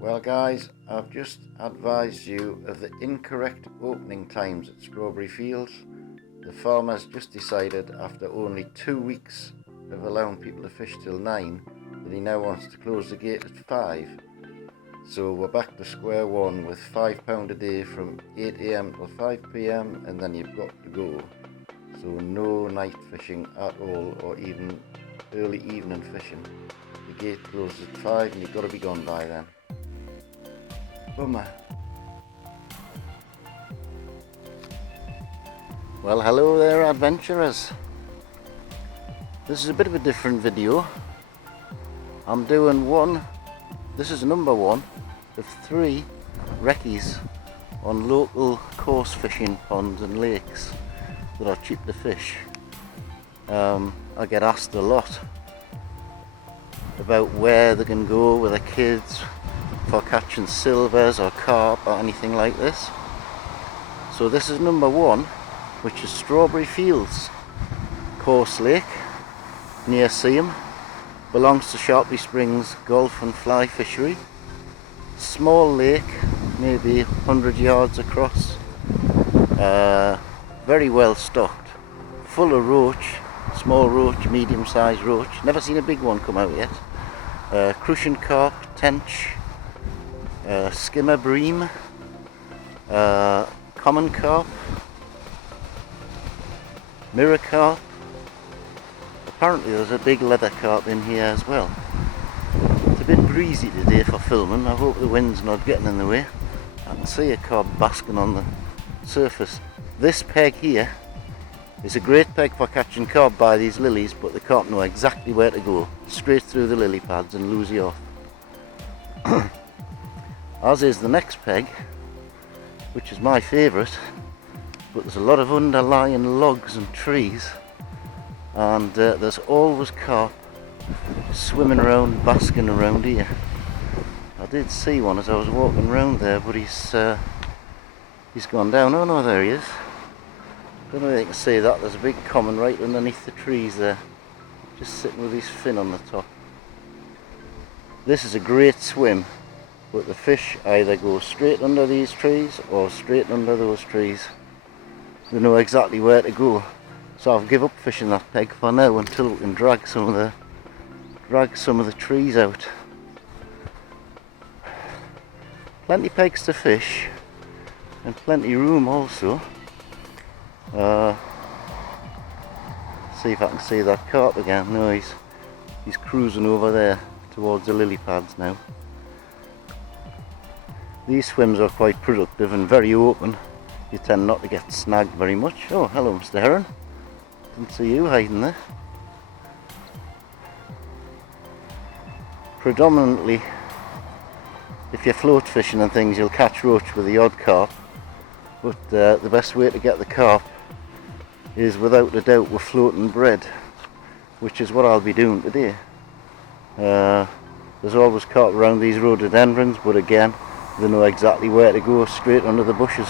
Well guys, I've just advised you of the incorrect opening times at Strawberry Fields. The farmer's just decided after only 2 weeks of allowing people to fish till 9 that he now wants to close the gate at 5. So we're back to square one with £5 a day from 8 AM till 5 PM and then you've got to go. So no night fishing at all, or even early evening fishing. The gate closes at 5 and you've got to be gone by then. Bummer. Well, hello there adventurers. This is a bit of a different video. I'm doing this is number 1 of 3 recce's on local coarse fishing ponds and lakes that are cheap to fish. I get asked a lot about where they can go with their kids for catching silvers or carp or anything like this. So this is number 1, which is Strawberry Fields Coarse Lake near Seaham. Belongs to Sharpie Springs Golf and Fly Fishery. Small lake, maybe 100 yards across. Very well stocked, full of roach, small roach, medium sized roach. Never seen a big one come out yet. Crucian carp, tench, skimmer bream, common carp, mirror carp. Apparently there's a big leather carp in here as well. It's a bit breezy today for filming. I hope the wind's not getting in the way. I can see a carp basking on the surface. This peg here is a great peg for catching carp by these lilies, but the carp know exactly where to go, straight through the lily pads and lose you off. As is the next peg, which is my favourite, but there's a lot of underlying logs and trees, and there's always carp swimming around, basking around here. I did see one as I was walking around there, but he's gone down. Oh no, there he is. Don't know if you can see that. There's a big common right underneath the trees there, just sitting with his fin on the top. This is a great swim, but the fish either go straight under these trees or straight under those trees. They know exactly where to go. So I've given up fishing that peg for now until we can drag some of the trees out. Plenty pegs to fish and plenty room also. See if I can see that carp again. No, he's cruising over there towards the lily pads now. These swims are quite productive and very open. You tend not to get snagged very much. Oh, hello Mr. Heron. Didn't see you hiding there. Predominantly, if you're float fishing and things, you'll catch roach with the odd carp, but the best way to get the carp is without a doubt with floating bread, which is what I'll be doing today. There's always carp around these rhododendrons, but again, they know exactly where to go, straight under the bushes.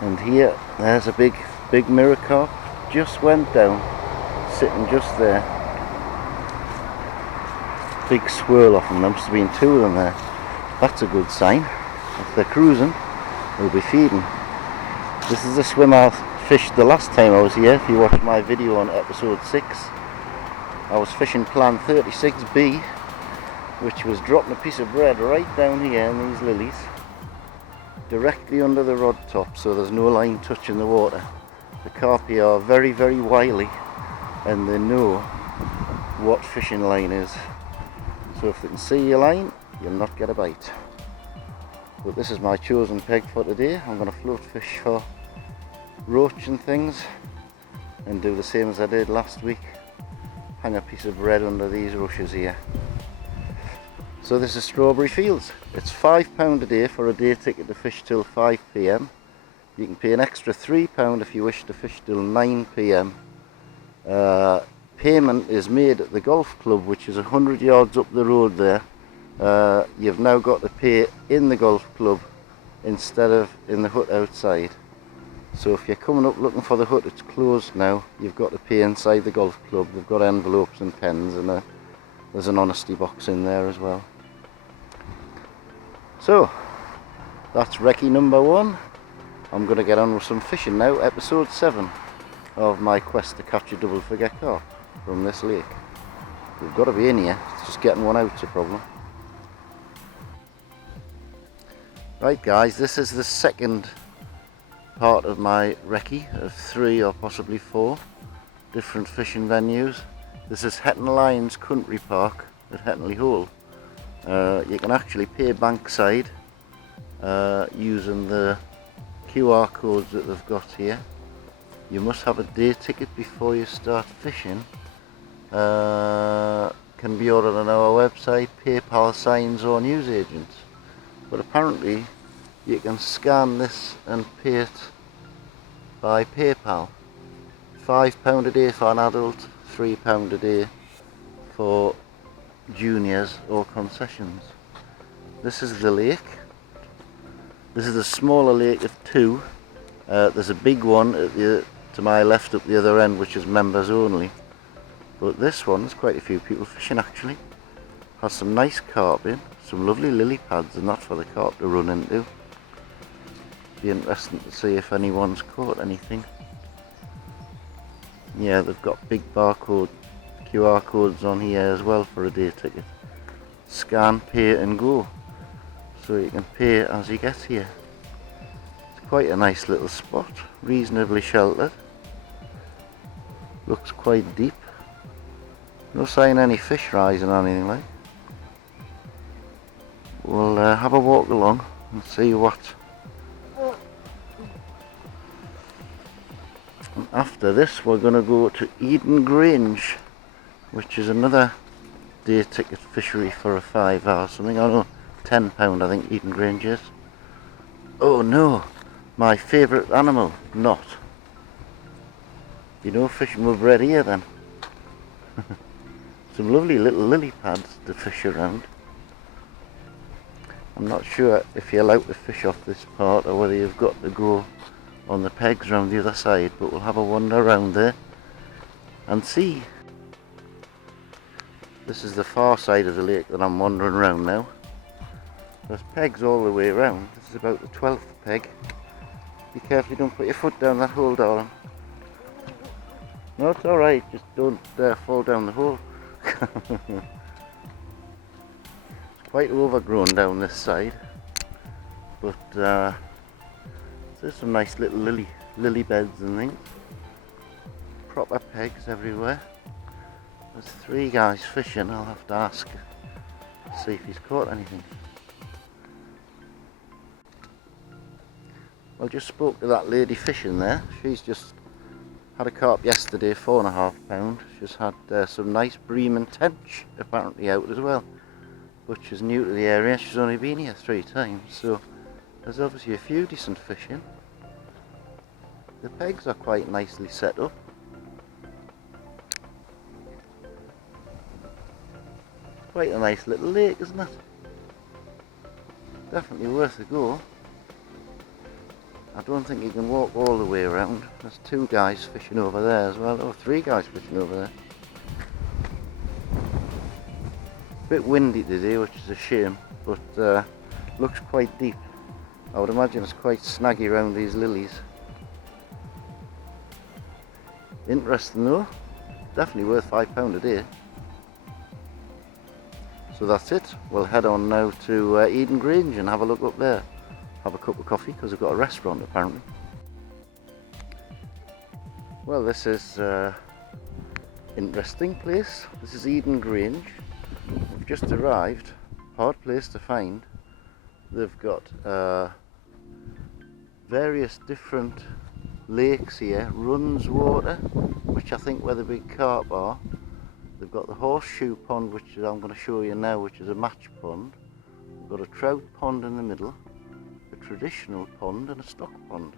And here, there's a big mirror carp, just went down, sitting just there. Big swirl off them, there must have been 2 of them there. That's a good sign. If they're cruising, they'll be feeding. This is the swim I fished the last time I was here. If you watched my video on episode 6, I was fishing plan 36B, which was dropping a piece of bread right down here in these lilies, directly under the rod top, so there's no line touching the water. The carp here are very, very wily, and they know what fishing line is. So if they can see your line, you'll not get a bite. But this is my chosen peg for today. I'm going to float fish for roach and things, and do the same as I did last week. Hang a piece of bread under these rushes here. So this is Strawberry Fields. It's £5 a day for a day ticket to fish till 5 PM. You can pay an extra £3 if you wish to fish till 9 PM. Payment is made at the golf club, which is 100 yards up the road there. You've now got to pay in the golf club instead of in the hut outside. So if you're coming up looking for the hut, it's closed now. You've got to pay inside the golf club. They've got envelopes and pens, and there's an honesty box in there as well. So that's recce number 1. I'm going to get on with some fishing now, episode 7 of my quest to catch a double figure carp from this lake. We've got to be in here, it's just getting one out's a problem. Right guys, this is the second part of my recce of 3 or possibly 4 different fishing venues. This is Hatton Lions Park at Hatton Hole. You can actually pay bankside using the QR codes that they've got here. You must have a day ticket before you start fishing. Can be ordered on our website, PayPal, signs or newsagents. But apparently you can scan this and pay it by PayPal. £5 a day for an adult, £3 a day for juniors or concessions. This is the lake. This is a smaller lake of 2. There's a big one to my left up the other end, which is members only. But this one, there's quite a few people fishing actually. Has some nice carp in, some lovely lily pads, and that for the carp to run into. Be interesting to see if anyone's caught anything. Yeah, they've got big barcode QR codes on here as well for a day ticket. Scan, pay and go. So you can pay as you get here. It's quite a nice little spot, reasonably sheltered. Looks quite deep. No sign any fish rising or anything like. We'll have a walk along and see what. And after this we're going to go to Grange, which is another day ticket fishery for a 5 hour something. I don't know, £10 I think Grange is. Oh no, my favourite animal, not. You know, fishing with bread here then. Some lovely little lily pads to fish around. I'm not sure if you're allowed to fish off this part or whether you've got to go on the pegs around the other side, but we'll have a wander around there and see. This is the far side of the lake that I'm wandering around now. There's pegs all the way around. This is about the 12th peg. Be careful you don't put your foot down that hole, darling. No, it's alright, just don't fall down the hole. It's quite overgrown down this side, but there's some nice little lily beds and things. Proper pegs everywhere. There's 3 guys fishing. I'll have to ask, see if he's caught anything. I just spoke to that lady fishing there. She's just had a carp yesterday, £4.5. She's had some nice bream and tench apparently out as well, but she's new to the area. She's only been here 3 times, so there's obviously a few decent fish in. The pegs are quite nicely set up. Quite a nice little lake, isn't it? Definitely worth a go. I don't think you can walk all the way around. There's 2 guys fishing over there as well, or 3 guys fishing over there. Bit windy today, which is a shame, but looks quite deep. I would imagine it's quite snaggy around these lilies. Interesting though, definitely worth £5 a day. So that's it, we'll head on now to Grange and have a look up there. Have a cup of coffee because we've got a restaurant apparently. Well, this is interesting place. This is Grange. We've just arrived, hard place to find. They've got various different lakes here, runs water, which I think where the big carp are. They've got the horseshoe pond, which I'm going to show you now, which is a match pond. We've got a trout pond in the middle, a traditional pond and a stock pond.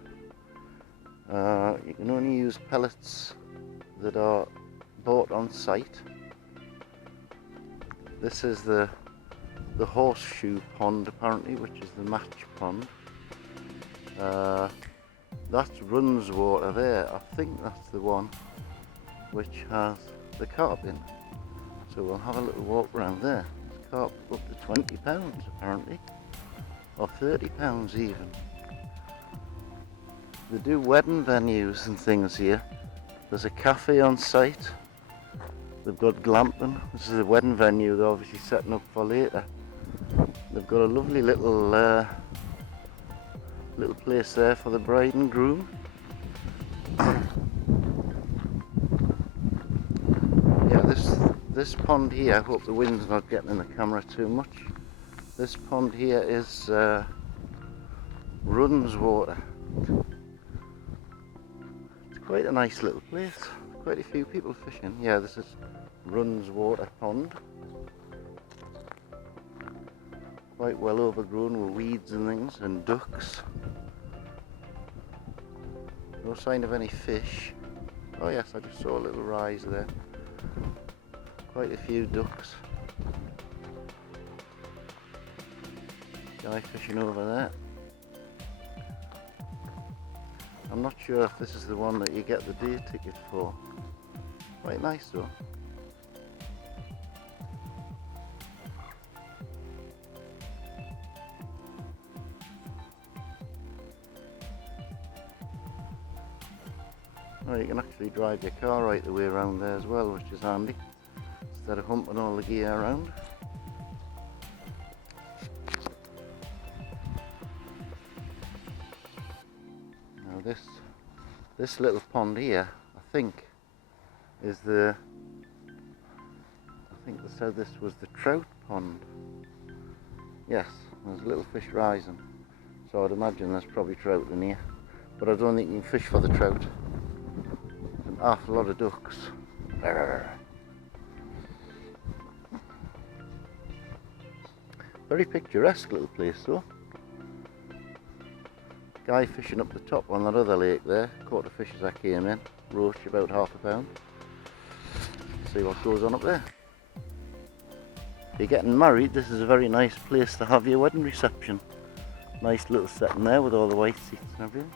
You can only use pellets that are bought on site. This is the horseshoe pond apparently, which is the match pond. That's Runs water there. I think that's the one which has the carp in. So we'll have a little walk around there. There's carp up to £20 apparently, or £30 even. They do wedding venues and things here. There's a cafe on site. They've got glamping. This is a wedding venue they're obviously setting up for later. They've got a lovely little place there for the bride and groom. Yeah, this pond here, I hope the wind's not getting in the camera too much. This pond here is Runs water. It's quite a nice little place. Quite a few people fishing. Yeah, this is Runs water pond. Quite well overgrown with weeds and things and ducks. No sign of any fish. Oh yes, I just saw a little rise there. Quite a few ducks. Guy fishing over there. I'm not sure if this is the one that you get the day ticket for. Quite nice though. Well, you can actually drive your car right the way around there as well, which is handy, instead of humping all the gear around. Now this little pond here, I think they said this was the trout pond. Yes, there's a little fish rising, so I'd imagine there's probably trout in here, but I don't think you can fish for the trout. An awful lot of ducks. Very picturesque little place though. Guy fishing up the top on that other lake there. Caught the fish as I came in. Roach about £1/2. See what goes on up there. If you're getting married, this is a very nice place to have your wedding reception. Nice little setting there with all the white seats and everything.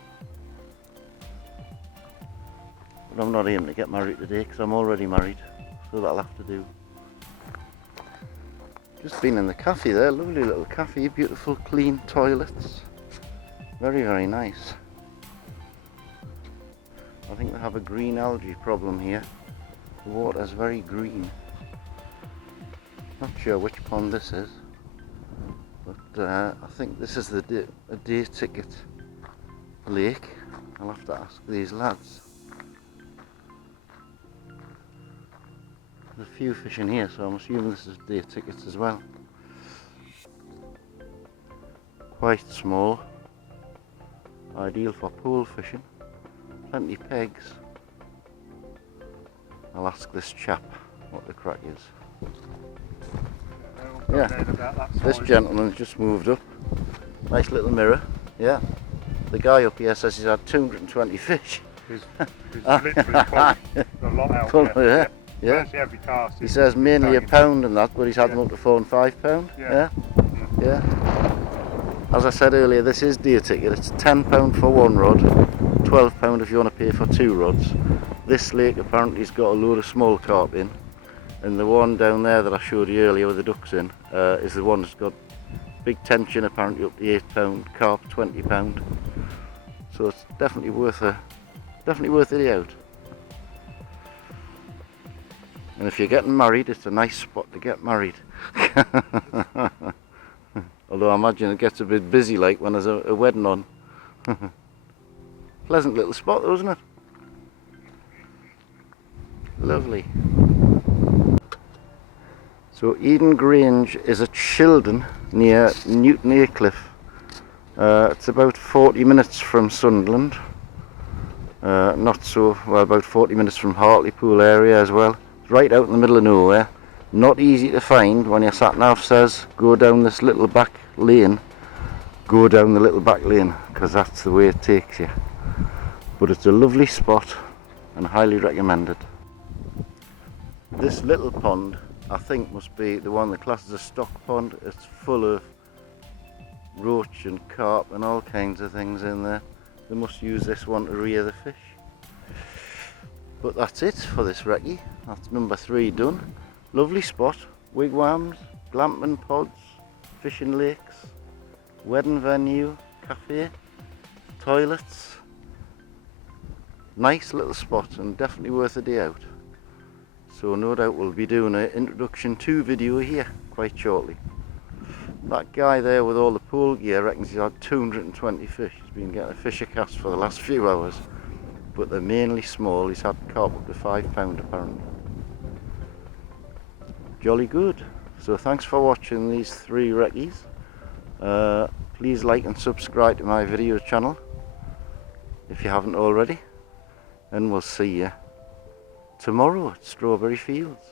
But I'm not aiming to get married today because I'm already married, so that'll have to do. Just been in the cafe there, lovely little cafe, beautiful clean toilets. Very, very nice. I think they have a green algae problem here. The water's very green. Not sure which pond this is, but I think this is a day ticket lake. I'll have to ask these lads. There's a few fish in here, so I'm assuming this is day tickets as well. Quite small. Ideal for pool fishing. Plenty of pegs. I'll ask this chap what the crack is. Yeah, this gentleman's just moved up. Nice little mirror. Yeah. The guy up here says he's had 220 fish. He's literally pulled a lot out here. Yeah. Every cast He says mainly a pound and that, but he's had them up to £4 and £5. Yeah. As I said earlier, this is day ticket. It's £10 for one rod, £12 if you want to pay for two rods. This lake apparently has got a load of small carp in, and the one down there that I showed you earlier with the ducks in is the one that's got big tension, apparently up to £8, carp £20. So it's definitely worth a day out. And if you're getting married, it's a nice spot to get married. Although I imagine it gets a bit busy like when there's a wedding on. Pleasant little spot though, isn't it? Lovely. So Eden Grange is at Shildon near Newton Aycliffe. It's about 40 minutes from Sunderland. Not so, well, about 40 minutes from Hartlepool area as well. It's right out in the middle of nowhere. Not easy to find when your sat nav says go down this little back lane. Go down the little back lane, because that's the way it takes you. But it's a lovely spot and highly recommended. This little pond, I think, must be the one that classes a stock pond. It's full of roach and carp and all kinds of things in there. They must use this one to rear the fish. But that's it for this recce. That's number 3 done. Lovely spot. Wigwams, glamping pods, fishing lakes, wedding venue, cafe, toilets. Nice little spot and definitely worth a day out. So no doubt we'll be doing an introduction to video here quite shortly. That guy there with all the pole gear reckons he's had 220 fish. He's been getting a fisher cast for the last few hours. But they're mainly small. He's had carp up to £5 apparently. Jolly good. So thanks for watching these 3 recce's. Please like and subscribe to my video channel if you haven't already. And we'll see you tomorrow at Strawberry Fields.